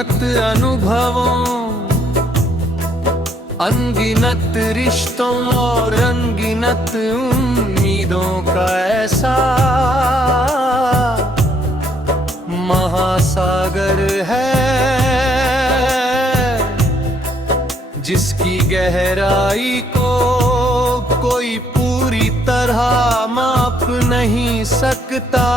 अनगिनत अनुभवों, अनगिनत रिश्तों और अनगिनत उम्मीदों का ऐसा महासागर है, जिसकी गहराई को कोई पूरी तरह माप नहीं सकता।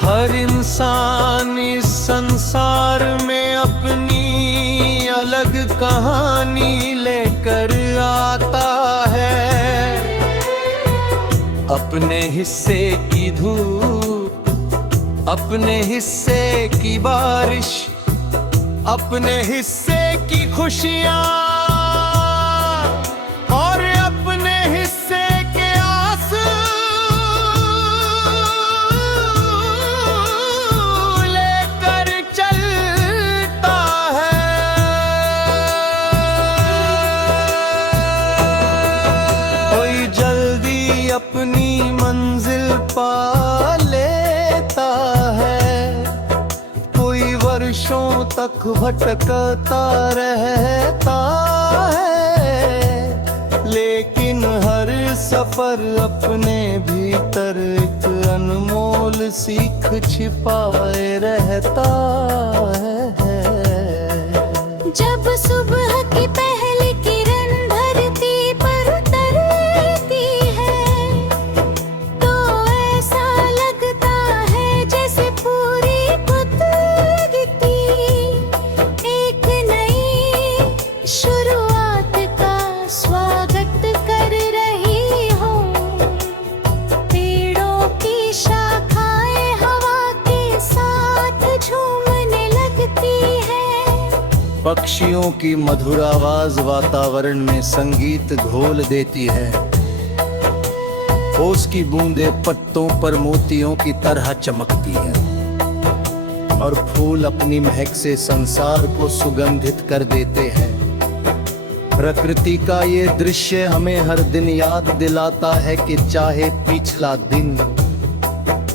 हर इंसान इस संसार में अपनी अलग कहानी लेकर आता है। अपने हिस्से की धूप, अपने हिस्से की बारिश, अपने हिस्से की खुशियाँ और अपने हिस्से के आंसू लेकर चलता है। कोई जल्दी अपनी मंजिल पा लेता है, कोई वर्षों तक भटकता रहता है, लेकिन हर सफर अपने भीतर एक अनमोल सीख छिपाए रहता है। जब सुबह की पहली किरण धरती पर उतरती है, तो ऐसा लगता है जैसे पूरी प्रकृति एक नई शुरुआत का स्वागत कर रही हो। पेड़ों की शाखाएं हवा के साथ झूमने लगती है। पक्षियों की मधुर आवाज वातावरण में संगीत घोल देती है। ओस की बूंदें पत्तों पर मोतियों की तरह चमकती है, और फूल अपनी महक से संसार को सुगंधित कर देते हैं। प्रकृति का ये दृश्य हमें हर दिन याद दिलाता है कि चाहे पिछला दिन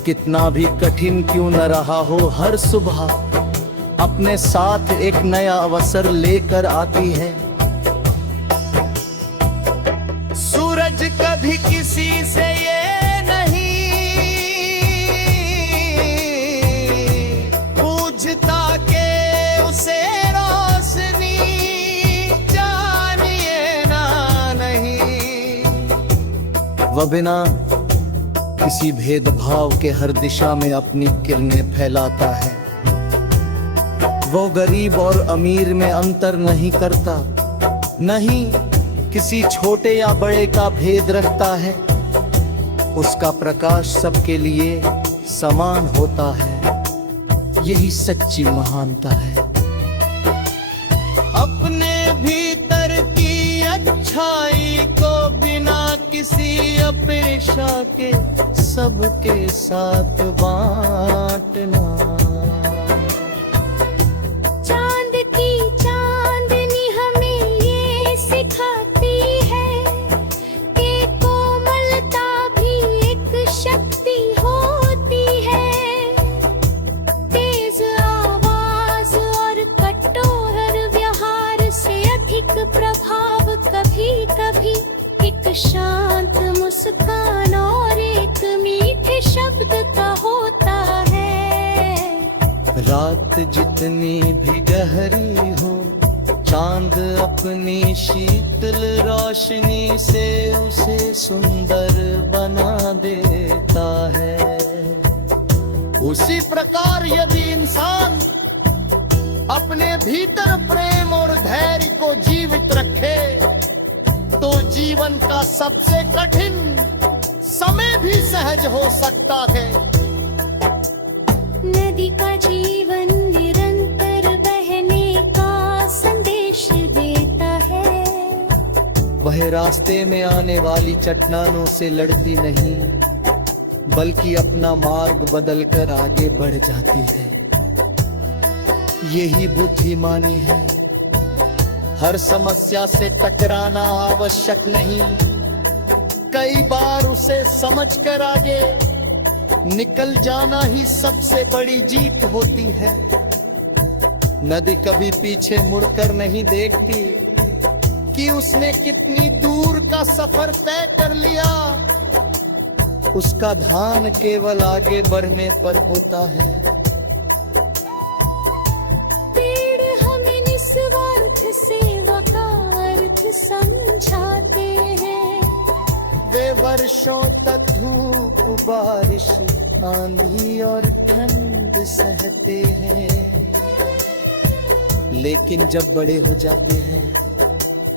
कितना भी कठिन क्यों न रहा हो, हर सुबह अपने साथ एक नया अवसर लेकर आती है। सूरज कभी किसी से ये नहीं पूछता कि उसे रोशनी चाहिए ना नहीं। वह बिना किसी भेदभाव के हर दिशा में अपनी किरणें फैलाता है। वो गरीब और अमीर में अंतर नहीं करता, नहीं किसी छोटे या बड़े का भेद रखता है। उसका प्रकाश सबके लिए समान होता है, यही सच्ची महानता है। अपने भीतर की अच्छाई को बिना किसी अपेक्षा के सबके साथ बांटना। चांद की चांदनी हमें ये सिखाती है कि कोमलता भी एक शक्ति होती है। तेज आवाज और कठोर व्यवहार से अधिक प्रभाव कभी कभी एक शांत मुस्कान और एक मीठे शब्द का होता है। रात जितनी भी गहरी हो, चांद अपनी शीतल रोशनी से उसे सुंदर बना देता है। उसी प्रकार यदि इंसान अपने भीतर प्रेम और धैर्य को जीवित रखे, तो जीवन का सबसे कठिन समय भी सहज हो सकता है। नदी का जीवन निरंतर बहने का संदेश देता है। वह रास्ते में आने वाली चट्टानों से लड़ती नहीं, बल्कि अपना मार्ग बदलकर आगे बढ़ जाती है। यही बुद्धिमानी है। हर समस्या से टकराना आवश्यक नहीं, कई बार उसे समझकर आगे निकल जाना ही सबसे बड़ी जीत होती है। नदी कभी पीछे मुड़कर नहीं देखती कि उसने कितनी दूर का सफर तय कर लिया। उसका ध्यान केवल आगे बढ़ने पर होता है। पेड़ हमें निस्वार्थ सेवा का अर्थ समझाते हैं। वे वर्षों तक धूप, बारिश, आंधी और ठंड सहते हैं, लेकिन जब बड़े हो जाते हैं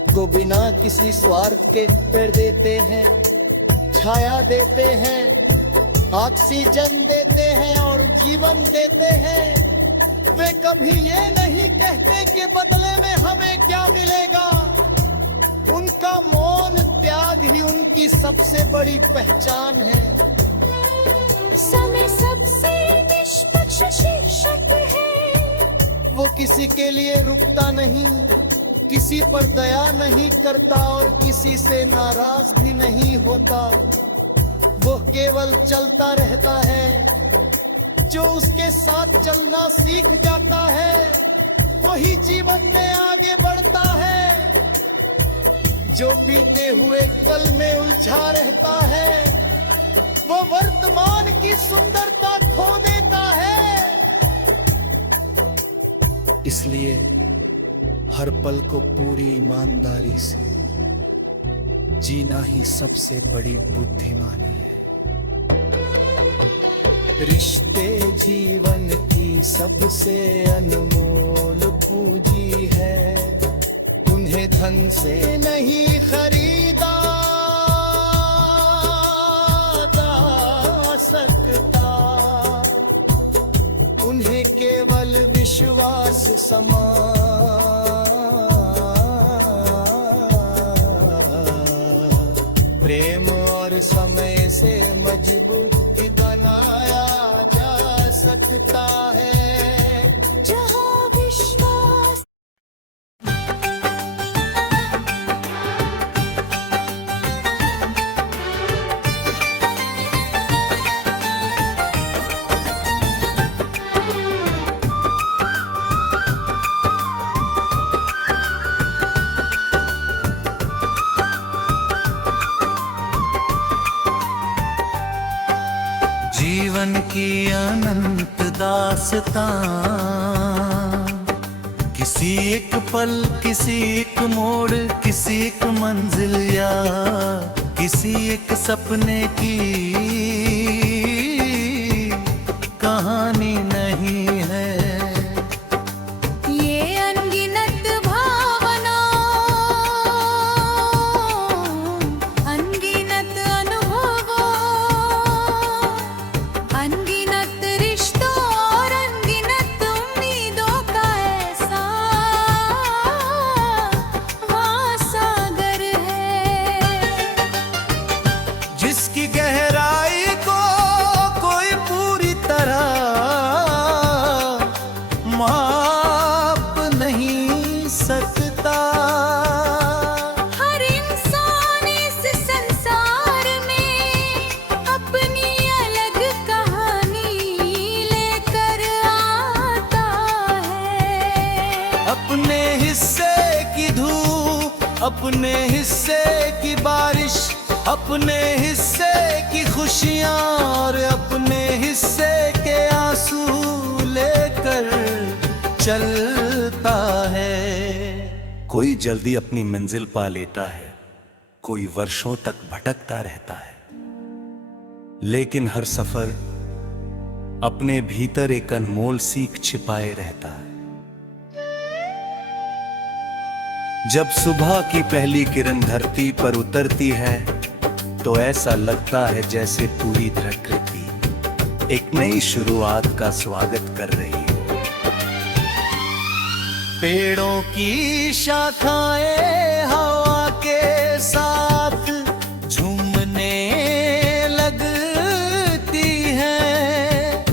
तो बिना किसी स्वार्थ के पेड़ देते हैं, छाया देते हैं, ऑक्सीजन देते हैं और जीवन देते हैं। वे कभी ये नहीं कहते कि बदले में हमें क्या मिलेगा। उनका मौन त्याग ही उनकी सबसे बड़ी पहचान है। समय सबसे निष्पक्ष शिक्षक है। वो किसी के लिए रुकता नहीं, किसी पर दया नहीं करता और किसी से नाराज भी नहीं होता। वो केवल चलता रहता है। जो उसके साथ चलना सीख जाता है वही जीवन में आगे बढ़ता है। जो बीते हुए कल में उलझा रहता है वो वर्तमान की सुंदरता खो देता है। इसलिए हर पल को पूरी ईमानदारी से जीना ही सबसे बड़ी बुद्धिमानी है। रिश्ते जीवन की सबसे अनमोल पूंजी है। उन्हें धन से नहीं खरीदा जा सकता। उन्हें केवल विश्वास समा प्रेम और समय से मजबूत बनाया जा सकता है। जहाँ विश्वास जीवन की अनंत दास्तां, किसी एक पल, किसी एक मोड़, किसी एक मंजिल या किसी एक सपने की कहानी नहीं है। ये अनगिनत भावना, अनगिनत अनुभवों, अनगिनत रिश्तों और अनगिनत उम्मीदों का ऐसा महासागर है। जिसकी गहराई को कोई पूरी तरह माप नहीं सकता। हर इंसान इस संसार में अपनी अलग कहानी लेकर आता है। अपने हिस्से की धूप, अपने हिस्से की बारिश, अपने हिस्से की खुशियाँ और अपने हिस्से के आंसू लेकर चलता है। कोई जल्दी अपनी मंजिल पा लेता है, कोई वर्षों तक भटकता रहता है, लेकिन हर सफर अपने भीतर एक अनमोल सीख छिपाए रहता है। जब सुबह की पहली किरण धरती पर उतरती है तो ऐसा लगता है जैसे पूरी प्रकृति एक नई शुरुआत का स्वागत कर रही है। पेड़ों की शाखाएं हवा के साथ झूमने लगती हैं।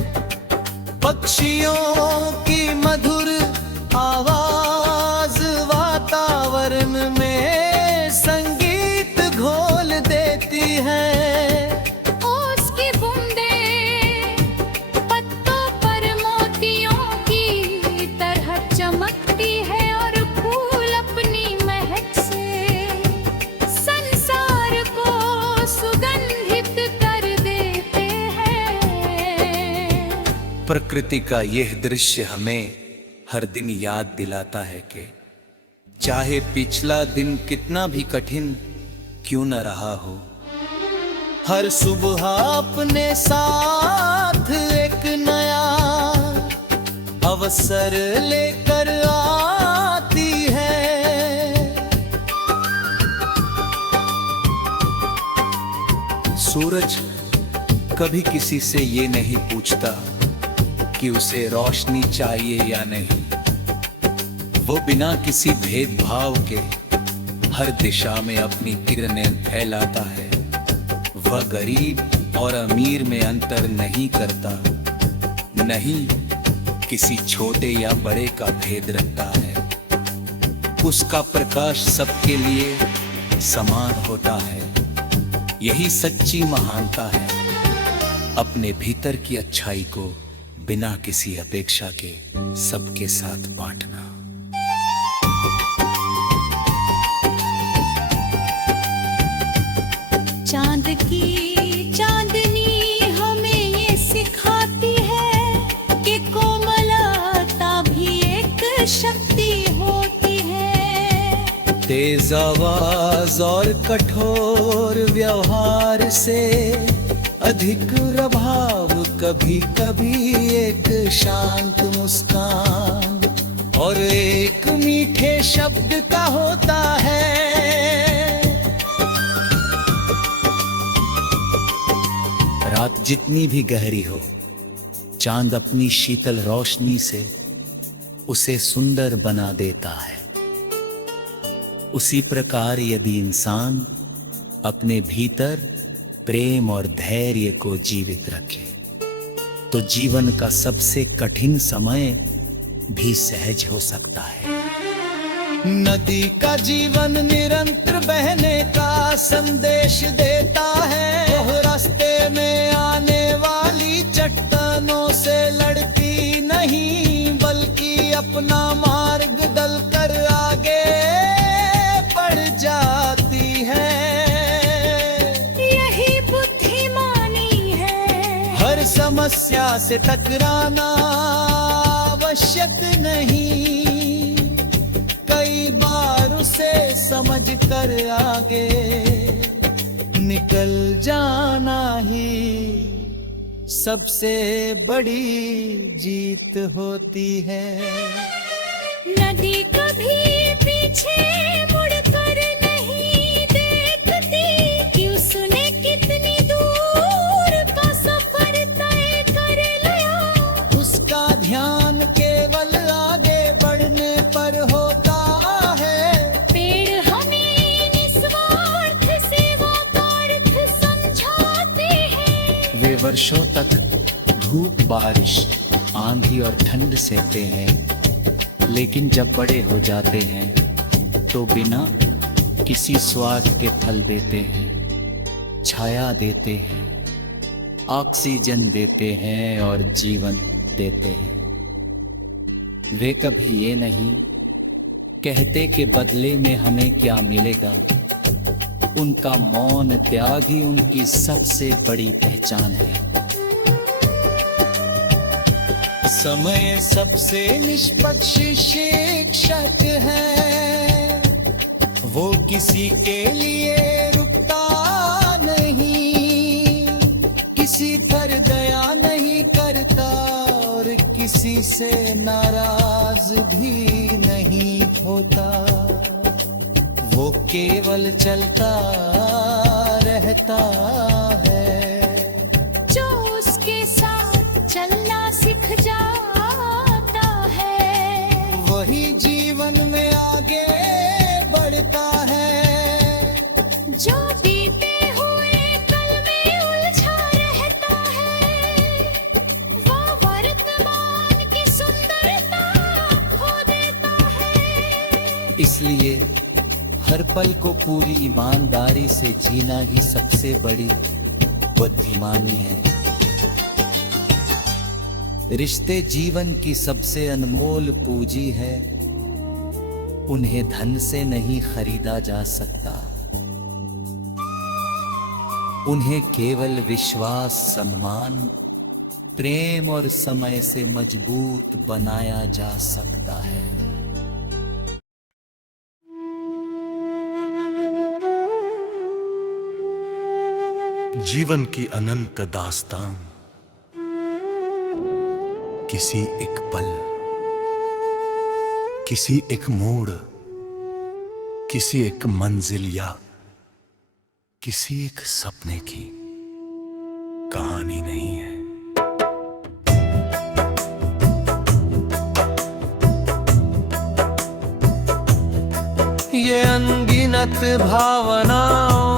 पक्षियों की मधुर आवाज वातावरण में संगीत घोल देती है। ओस की बूंदें प्रकृति का यह दृश्य हमें हर दिन याद दिलाता है कि चाहे पिछला दिन कितना भी कठिन क्यों न रहा हो, हर सुबह अपने साथ एक नया अवसर लेकर आती है। सूरज कभी किसी से ये नहीं पूछता कि उसे रोशनी चाहिए या नहीं। वो बिना किसी भेदभाव के हर दिशा में अपनी किरणें फैलाता है। वह गरीब और अमीर में अंतर नहीं करता, नहीं किसी छोटे या बड़े का भेद रखता है। उसका प्रकाश सबके लिए समान होता है। यही सच्ची महानता है, अपने भीतर की अच्छाई को बिना किसी अपेक्षा के सबके साथ बांटना। चांद की चांदनी हमें ये सिखाती है कि कोमलता भी एक शक्ति होती है। तेज आवाज और कठोर व्यवहार से अधिक प्रभाव कभी कभी एक शांत मुस्कान और एक मीठे शब्द का होता है। रात जितनी भी गहरी हो, चांद अपनी शीतल रोशनी से उसे सुंदर बना देता है। उसी प्रकार यदि इंसान अपने भीतर प्रेम और धैर्य को जीवित रखे तो जीवन का सबसे कठिन समय भी सहज हो सकता है। नदी का जीवन निरंतर बहने का संदेश देता है। रास्ते में आने वाली चट्टानों से लड़ती नहीं, बल्कि अपना मार्ग बदल कर आगे बढ़ जाती है। यही बुद्धिमानी है। हर समस्या से टकराना आवश्यक नहीं, कई बार उसे समझ कर आगे निकल जाना ही सबसे बड़ी जीत होती है। नदी कभी पीछे मुड़कर नहीं देखती कि उसने कितनी दूर का सफर तय कर लिया। उसका ध्यान केवल आगे बढ़ने पर होता है। पेड़ हमें निस्वार्थ सेवा का अर्थ समझाते हैं। वे वर्षों तक धूप, बारिश, आंधी और ठंड सहते हैं, लेकिन जब बड़े हो जाते हैं तो बिना किसी स्वार्थ के फल देते हैं, छाया देते हैं, ऑक्सीजन देते हैं और जीवन देते हैं। वे कभी ये नहीं कहते कि बदले में हमें क्या मिलेगा। उनका मौन त्याग ही उनकी सबसे बड़ी पहचान है। समय सबसे निष्पक्ष शिक्षक है। वो किसी के लिए रुकता नहीं, किसी पर दया नहीं करता और किसी से नाराज भी नहीं होता। वो केवल चलता रहता है। जो उसके साथ चलना सीख जाता है, वही जीवन में आगे बढ़ता है। जो बीते हुए कल में उलझा रहता है, वो वर्तमान की सुंदरता खो देता है। इसलिए हर पल को पूरी ईमानदारी से जीना ही सबसे बड़ी बुद्धिमानी है। रिश्ते जीवन की सबसे अनमोल पूंजी है। उन्हें धन से नहीं खरीदा जा सकता। उन्हें केवल विश्वास, सम्मान प्रेम और समय से मजबूत बनाया जा सकता है। जीवन की अनंत दास्तान किसी एक पल, किसी एक मोड़, किसी एक मंजिल या किसी एक सपने की कहानी नहीं है। ये अनगिनत भावनाओं,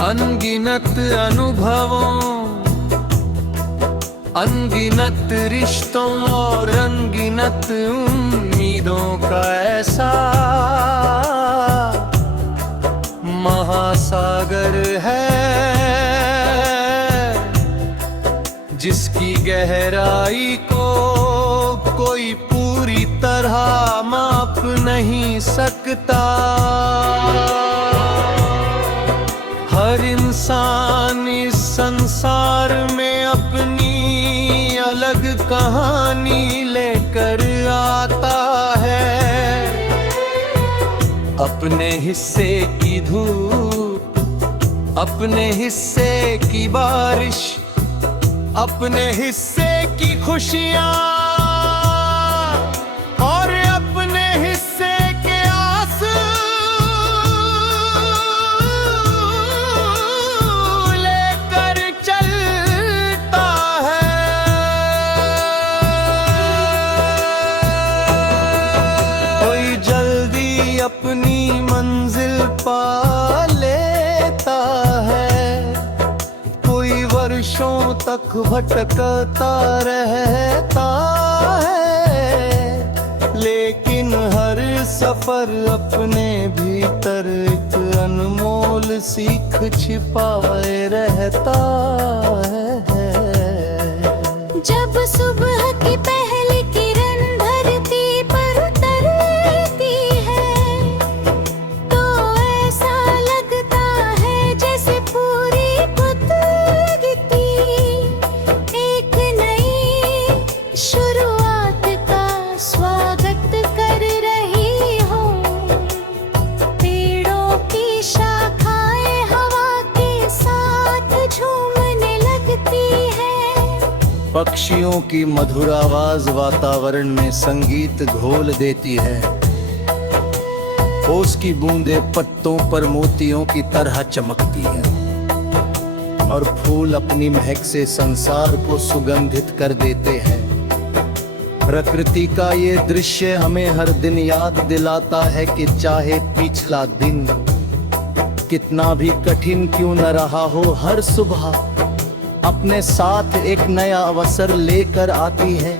अनगिनत अनुभवों, अनगिनत रिश्तों और अनगिनत उम्मीदों का ऐसा महासागर है, जिसकी गहराई को कोई पूरी तरह माप नहीं सकता। हर इंसान इस संसार में अपनी अलग कहानी लेकर आता है। अपने हिस्से की धूप, अपने हिस्से की बारिश, अपने हिस्से की खुशियाँ और अपने हिस्से के आंसू लेकर चलता है। कोई जल्दी अपनी मंजिल पा लेता है, कोई वर्षों तक भटकता रहता है, लेकिन हर सफर अपने भीतर एक अनमोल सीख छिपाए रहता है। जब सुबह की पहली किरण धरती पर उतरती है, तो ऐसा लगता है जैसे पूरी प्रकृति एक नई शुरुआत का स्वागत कर रही हो। पेड़ों की शाखाएं हवा के साथ झूमने लगती है। पक्षियों की मधुर आवाज वातावरण में संगीत घोल देती है। ओस की बूंदें पत्तों पर मोतियों की तरह चमकती हैं और फूल अपनी महक से संसार को सुगंधित कर देते हैं। प्रकृति का ये दृश्य हमें हर दिन याद दिलाता है कि चाहे पिछला दिन कितना भी कठिन क्यों न रहा हो, हर सुबह अपने साथ एक नया अवसर लेकर आती है।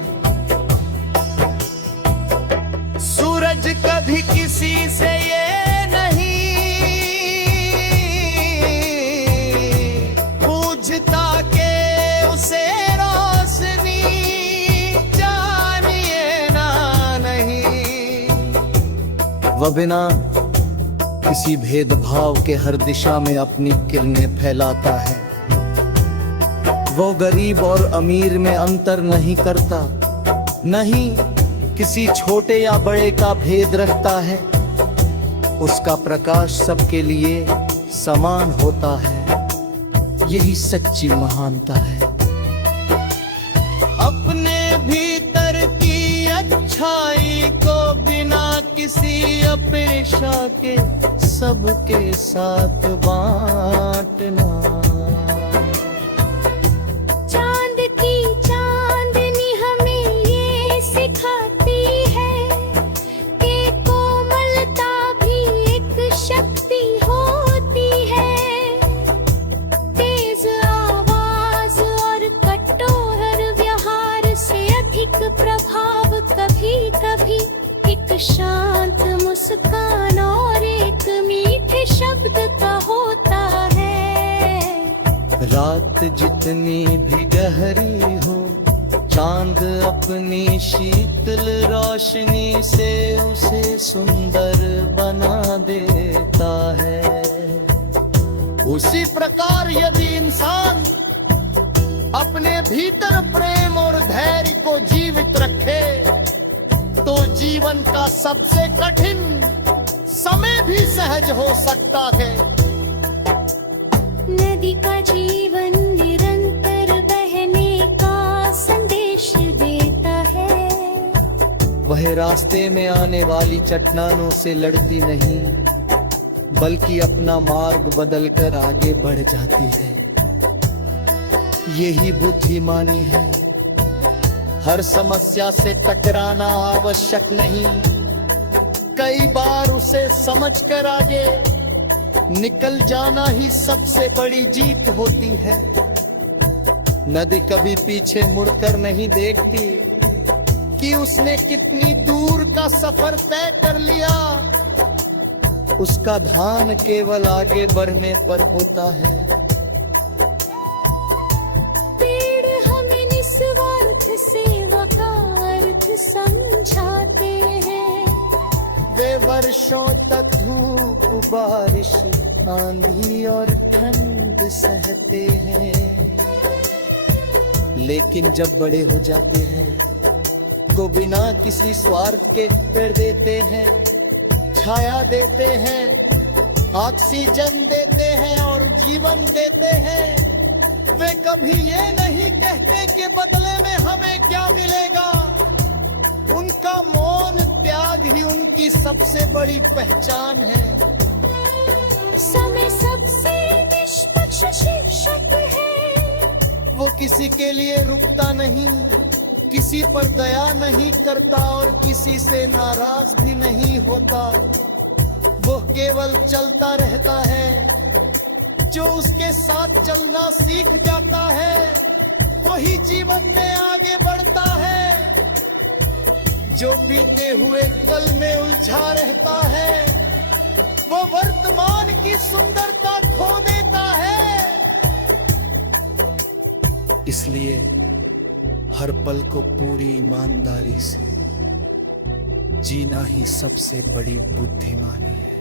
सूरज कभी किसी से ये नहीं पूछता कि उसे रोशनी चाहिए ना नहीं। वह बिना किसी भेदभाव के हर दिशा में अपनी किरणें फैलाता है। वो गरीब और अमीर में अंतर नहीं करता, नहीं किसी छोटे या बड़े का भेद रखता है। उसका प्रकाश सबके लिए समान होता है। यही सच्ची महानता है। अपने भीतर की अच्छाई को बिना किसी अपेक्षा के सबके साथ बांटना। प्रभाव कभी कभी एक शांत मुस्कान और एक मीठे शब्द का होता है। रात जितनी भी गहरी हो, चांद अपनी शीतल रोशनी से उसे सुंदर बना देता है। उसी प्रकार यदि इंसान अपने भीतर प्रेम और धैर्य को जीवित रखे तो जीवन का सबसे कठिन समय भी सहज हो सकता है। नदी का जीवन निरंतर बहने का संदेश देता है। वह रास्ते में आने वाली चट्टानों से लड़ती नहीं बल्कि अपना मार्ग बदलकर आगे बढ़ जाती है। यही बुद्धिमानी है। हर समस्या से टकराना आवश्यक नहीं, कई बार उसे समझकर आगे निकल जाना ही सबसे बड़ी जीत होती है। नदी कभी पीछे मुड़कर नहीं देखती कि उसने कितनी दूर का सफर तय कर लिया। उसका ध्यान केवल आगे बढ़ने पर होता है। पेड़ हमें निस्वार्थ सेवा का अर्थ समझाते हैं। वे वर्षों तक धूप बारिश आंधी और ठंड सहते हैं, लेकिन जब बड़े हो जाते हैं तो बिना किसी स्वार्थ के पेड़ देते हैं, छाया देते हैं, ऑक्सीजन देते हैं और जीवन देते हैं। वे कभी ये नहीं कहते कि बदले में हमें क्या मिलेगा। उनका मौन त्याग ही उनकी सबसे बड़ी पहचान है। समय सबसे निष्पक्ष शिक्षक है। वो किसी के लिए रुकता नहीं, किसी पर दया नहीं करता और किसी से नाराज भी नहीं होता। वो केवल चलता रहता है। जो उसके साथ चलना सीख जाता है वही जीवन में आगे बढ़ता है। जो बीते हुए कल में उलझा रहता है वो वर्तमान की सुंदरता खो देता है। इसलिए हर पल को पूरी ईमानदारी से जीना ही सबसे बड़ी बुद्धिमानी है।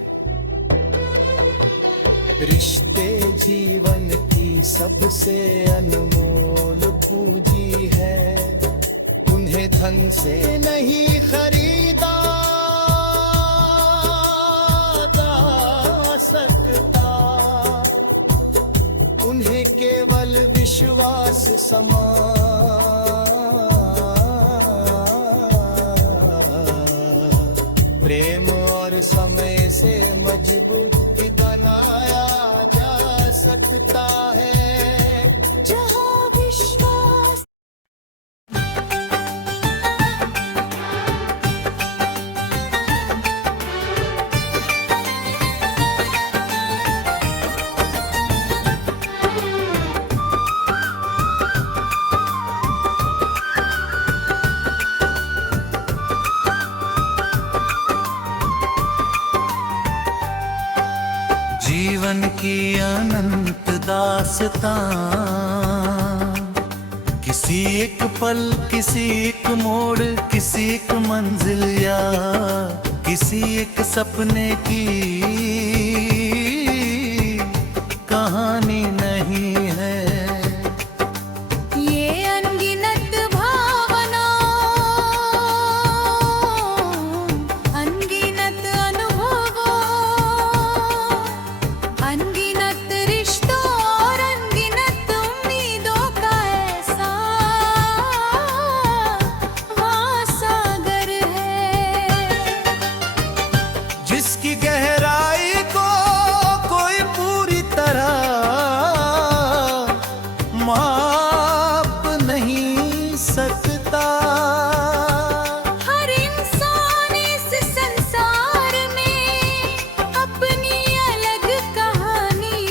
रिश्ते जीवन की सबसे अनमोल पूंजी है। उन्हें धन से नहीं खरीदा जा सकता, उन्हें केवल विश्वास प्रेम और समय से मजबूत बनाया जा सकता है। जहाँ विश्वास जीवन की अनंत दास्तां, किसी एक पल, किसी एक मोड़, किसी एक मंजिल या किसी एक सपने की कहानी नहीं है। ये अनगिनत भावना, अनगिनत अनुभवों, अनगिनत रिश्तों और अनगिनत उम्मीदों का ऐसा महासागर है, जिसकी गहराई को कोई पूरी तरह माप नहीं सकता। हर इंसान इस संसार में अपनी अलग कहानी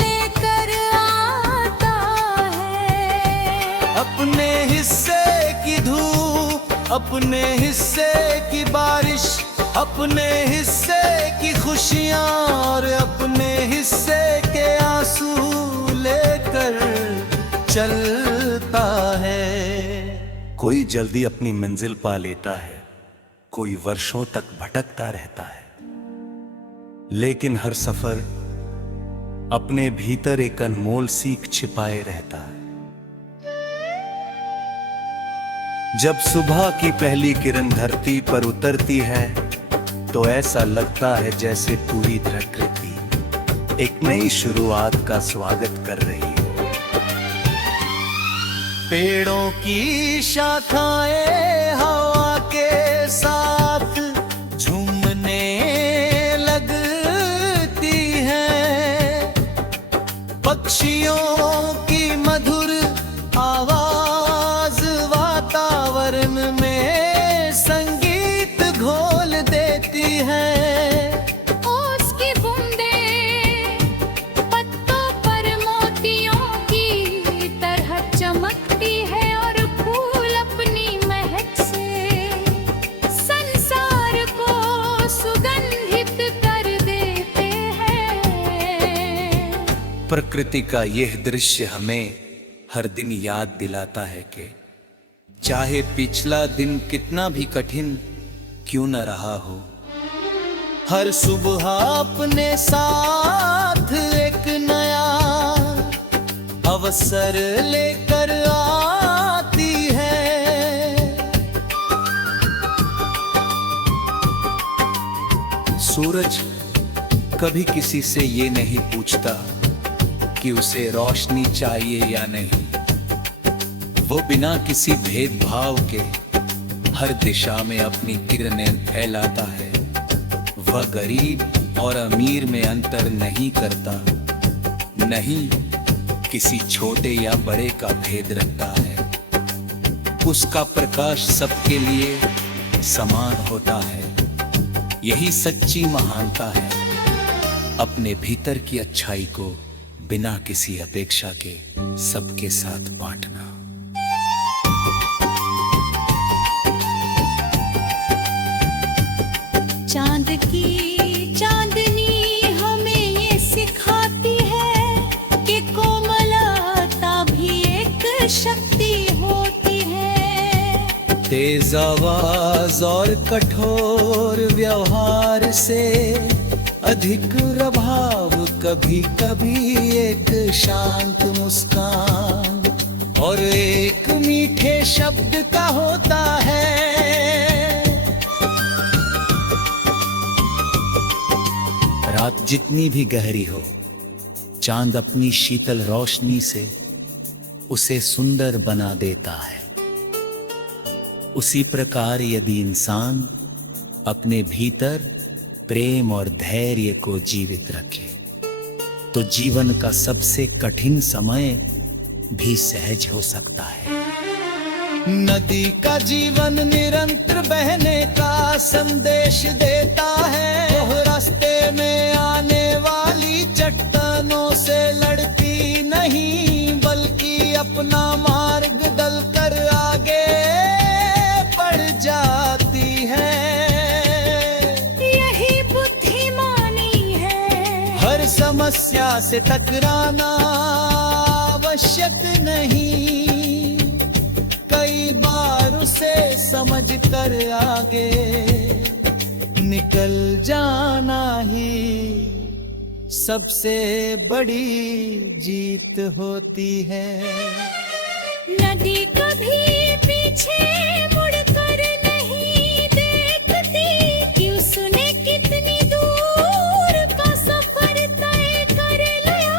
लेकर आता है। अपने हिस्से की धूप, अपने हिस्से की बारिश, अपने हिस्से की खुशियाँ और अपने हिस्से के आंसू लेकर चलता है। कोई जल्दी अपनी मंजिल पा लेता है, कोई वर्षों तक भटकता रहता है, लेकिन हर सफर अपने भीतर एक अनमोल सीख छिपाए रहता है। जब सुबह की पहली किरण धरती पर उतरती है तो ऐसा लगता है जैसे पूरी प्रकृति एक नई शुरुआत का स्वागत कर रही हो। पेड़ों की शाखाएं हवा के साथ झूमने लगती हैं, पक्षियों की मधुर आवाज वातावरण में संगीत घोल देती है। ओस की बूंदें पत्तों पर मोतियों की तरह चमकती है और फूल अपनी महक से संसार को सुगंधित कर देते हैं। प्रकृति का यह दृश्य हमें हर दिन याद दिलाता है कि चाहे पिछला दिन कितना भी कठिन क्यों न रहा हो, हर सुबह अपने साथ एक नया अवसर लेकर आती है। सूरज कभी किसी से ये नहीं पूछता कि उसे रोशनी चाहिए या नहीं। वो बिना किसी भेदभाव के हर दिशा में अपनी किरणें फैलाता है। वह गरीब और अमीर में अंतर नहीं करता, नहीं किसी छोटे या बड़े का भेद रखता है। उसका प्रकाश सबके लिए समान होता है। यही सच्ची महानता है, अपने भीतर की अच्छाई को बिना किसी अपेक्षा के सबके साथ बांटना। चांद की चांदनी हमें ये सिखाती है कि कोमलता भी एक शक्ति होती है। तेज आवाज और कठोर व्यवहार से अधिक प्रभाव कभी कभी एक शांत मुस्कान और एक मीठे शब्द का होता है। रात जितनी भी गहरी हो, चांद अपनी शीतल रोशनी से उसे सुंदर बना देता है। उसी प्रकार यदि इंसान अपने भीतर प्रेम और धैर्य को जीवित रखे तो जीवन का सबसे कठिन समय भी सहज हो सकता है। नदी का जीवन निरंतर बहने का संदेश देता है। वह रास्ते में आने वाली चट्टानों से लड़ती नहीं, बल्कि अपना मार्ग बदल कर आगे बढ़ जाती है। यही बुद्धिमानी है। हर समस्या से टकराना आवश्यक नहीं, कई बार उसे समझ कर आगे निकल जाना ही सबसे बड़ी जीत होती है। नदी कभी पीछे मुड़कर नहीं देखती कि उसने कितनी दूर का सफर तय कर लिया।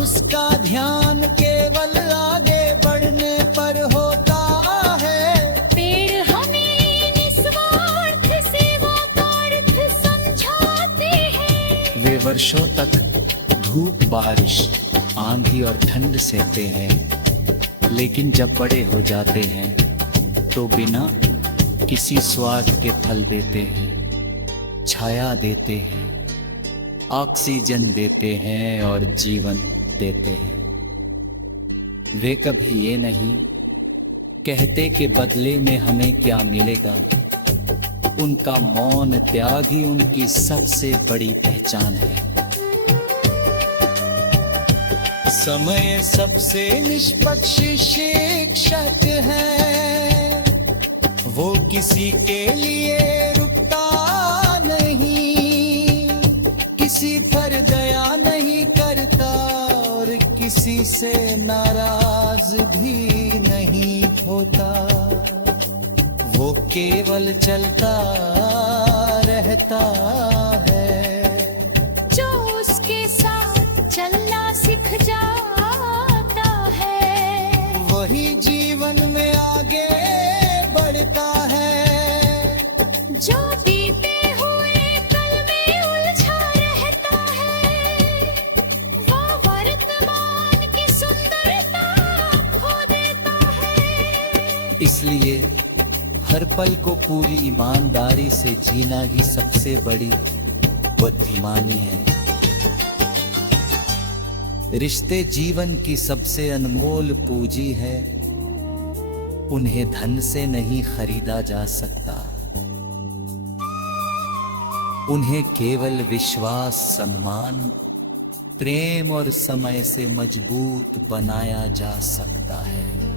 उसका ध्यान केवल आगे बढ़ने पर होता है। पेड़ हमें निस्वार्थ सेवा का अर्थ समझाते हैं। वे वर्षों तक धूप, बारिश, आंधी और ठंड सहते हैं, लेकिन जब बड़े हो जाते हैं तो बिना किसी स्वार्थ के फल देते हैं, छाया देते हैं, ऑक्सीजन देते हैं और जीवन देते हैं। वे कभी ये नहीं कहते कि बदले में हमें क्या मिलेगा। उनका मौन त्याग ही उनकी सबसे बड़ी पहचान है। समय सबसे निष्पक्ष शिक्षक है। वो किसी के लिए रुकता नहीं, किसी पर दया नहीं करता और किसी से नाराज भी नहीं होता। वो केवल चलता रहता है। जो उसके साथ चलना सीख जाता है, वही जीवन में आगे बढ़ता है। जो बीते हुए कल में उलझा रहता है, वो वर्तमान की सुंदरता खो देता है। इसलिए हर पल को पूरी ईमानदारी से जीना ही सबसे बड़ी बुद्धिमानी है। रिश्ते जीवन की सबसे अनमोल पूंजी है, उन्हें धन से नहीं खरीदा जा सकता। उन्हें केवल विश्वास, सम्मान, प्रेम और समय से मजबूत बनाया जा सकता है।